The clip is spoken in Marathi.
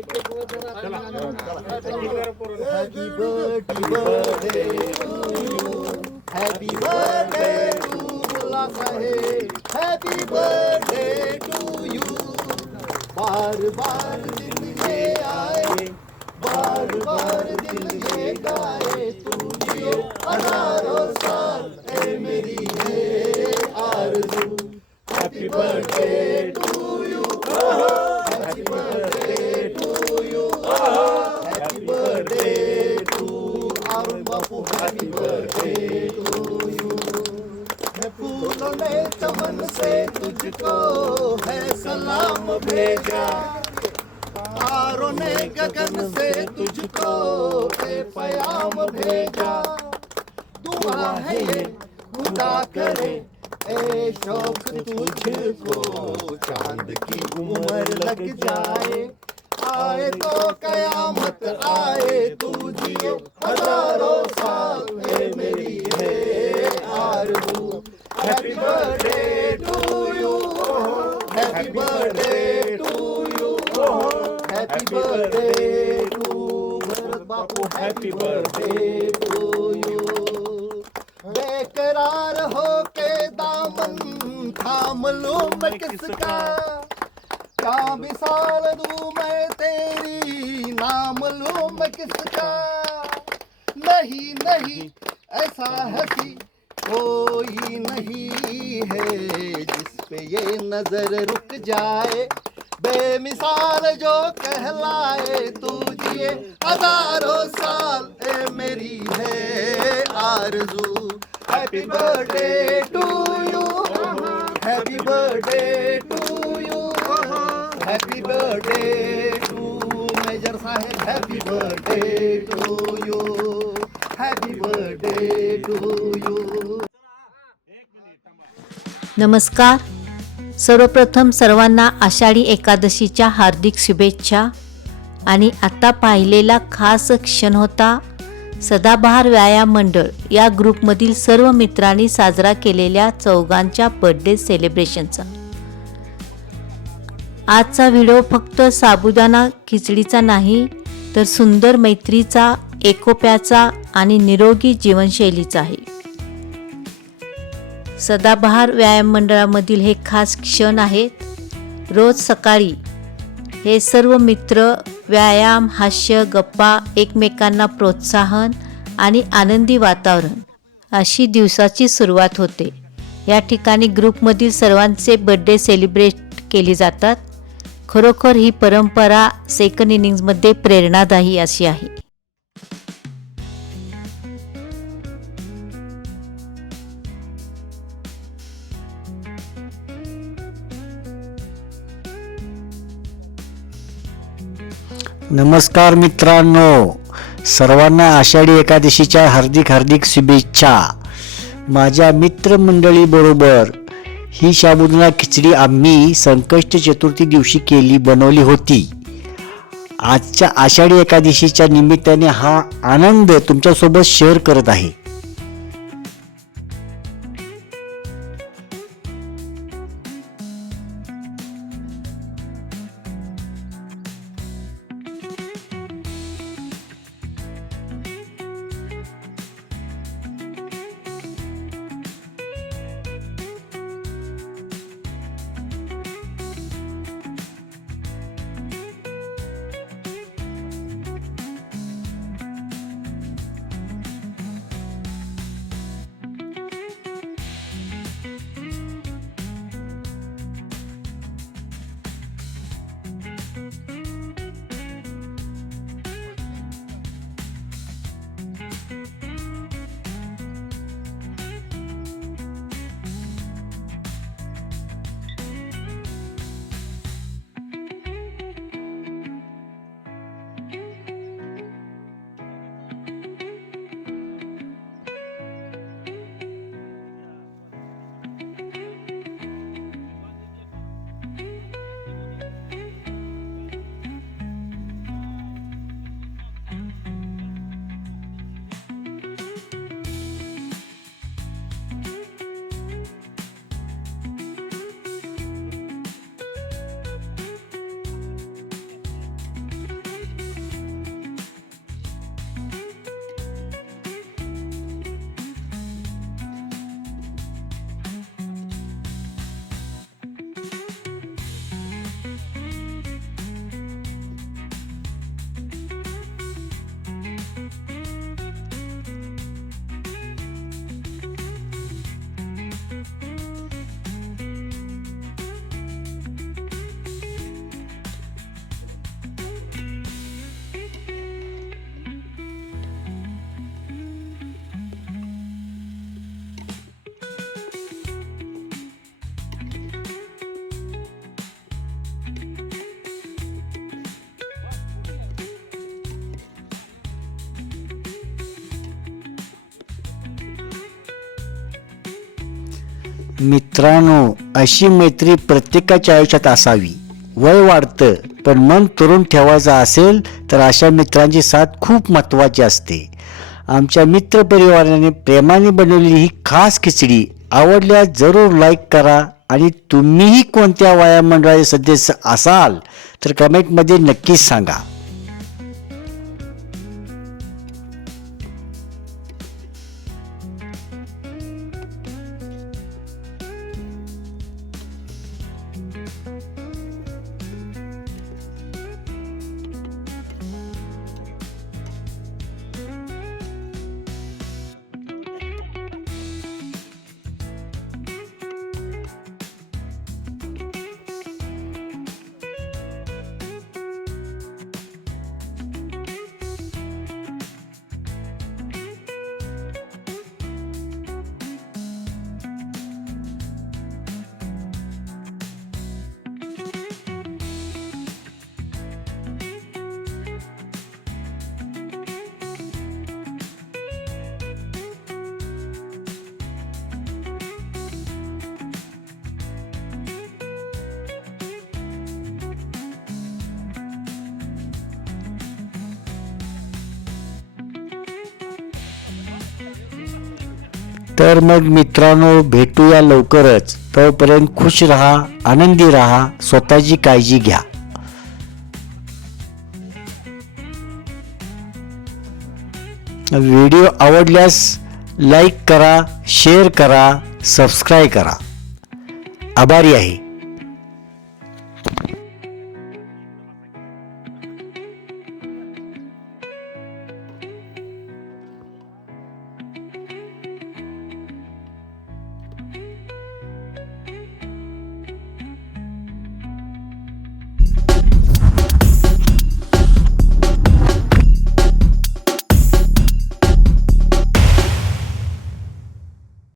Happy birthday to Mullah Saheb, happy birthday to you. बार बार दिन ये आए, बार बार दिन ये गाए, तू जियो हजारों साल ऐ मेरी है आरज़ू. Happy birthday to you, happy birthday to you, happy birthday to Arun Bapu, happy birthday to you. फूलों ने चमन से तुझको है सलाम भेजा, तारों ने गगन से तुझको है प्याम भेजा. दुआ है ये खुदा करे ए शौक तुझको, चांद की उम्र लग जाए, आए तो कयामत आए, तू जियो हजारों साल ऐ मेरी है आरज़ू. Happy birthday to you, happy birthday to you, happy birthday to Bharat Bapu, happy birthday to you. बेकरार हो के दामन थाम लूं मैं किसका, क्या मिसाल दूं मैं तेरी, नाम लूं मैं किसका. नहीं नहीं ऐसा हंसी कोई नहीं है जिस पे ये नजर रुक जाए, बेमिसाल जो कहलाए, तू जिए हजारों साल ऐ मेरी है आरज़ू. Happy birthday to you, happy birthday to you, happy birthday to major साहेब, happy birthday to you, happy birthday to you. नमस्कार. सर्वप्रथम सर्वांना आषाढी एकादशीच्या हार्दिक शुभेच्छा. आणि आता पाहिलेला खास क्षण होता सदाबहार व्यायाम मंडळ या ग्रुपमधील सर्व मित्रांनी साजरा केलेल्या चौघांच्या बर्थडे सेलिब्रेशनचा. आजचा व्हिडिओ फक्त साबुदाणा खिचडीचा नाही, तर सुंदर मैत्रीचा, एकोप्याचा आणि निरोगी जीवनशैलीचा आहे. सदाबहार व्यायाम मंडळामधील हे खास क्षण आहेत. रोज सकाळी हे सर्व मित्र व्यायाम, हास्य, गप्पा, एकमेकांना प्रोत्साहन आणि आनंदी वातावरण अशी दिवसाची सुरुवात होते. या ठिकाणी ग्रुपमधील सर्वांचे बर्थडे सेलिब्रेट केली जातात. खरोखर ही परंपरा सेकंड इनिंग्समध्ये प्रेरणादायी अशी आहे. नमस्कार मित्रांनो, सर्वांना आषाढी एकादशीच्या हार्दिक हार्दिक शुभेच्छा. माझ्या मित्रमंडळीबरोबर ही साबुदाणा खिचडी आम्ही संकष्ट चतुर्थी दिवशी बनवली होती. आजच्या आषाढी एकादशीच्या निमित्ताने हा आनंद तुमच्यासोबत शेअर करत आहे. मित्रांनो, अशी मैत्री प्रत्येकाच्या आयुष्यात असावी. वय वाढतं पण मन तरुण ठेवायचं असेल तर अशा मित्रांची साथ खूप महत्त्वाची असते. आमच्या मित्रपरिवाराने प्रेमाने बनवलेली ही खास खिचडी आवडल्यास जरूर लाईक करा आणि तुम्हीही कोणत्या व्यायाम मंडळाचे सदस्य असाल तर कमेंटमध्ये नक्कीच सांगा. तर मग मित्रांनो, भेटूया लवकरच. तोपर्यंत खुश राहा, आनंदी राहा, स्वतःची काळजी घ्या. व्हिडिओ आवडल्यास लाईक करा, शेअर करा, सबस्क्राईब करा. आभारी आहे.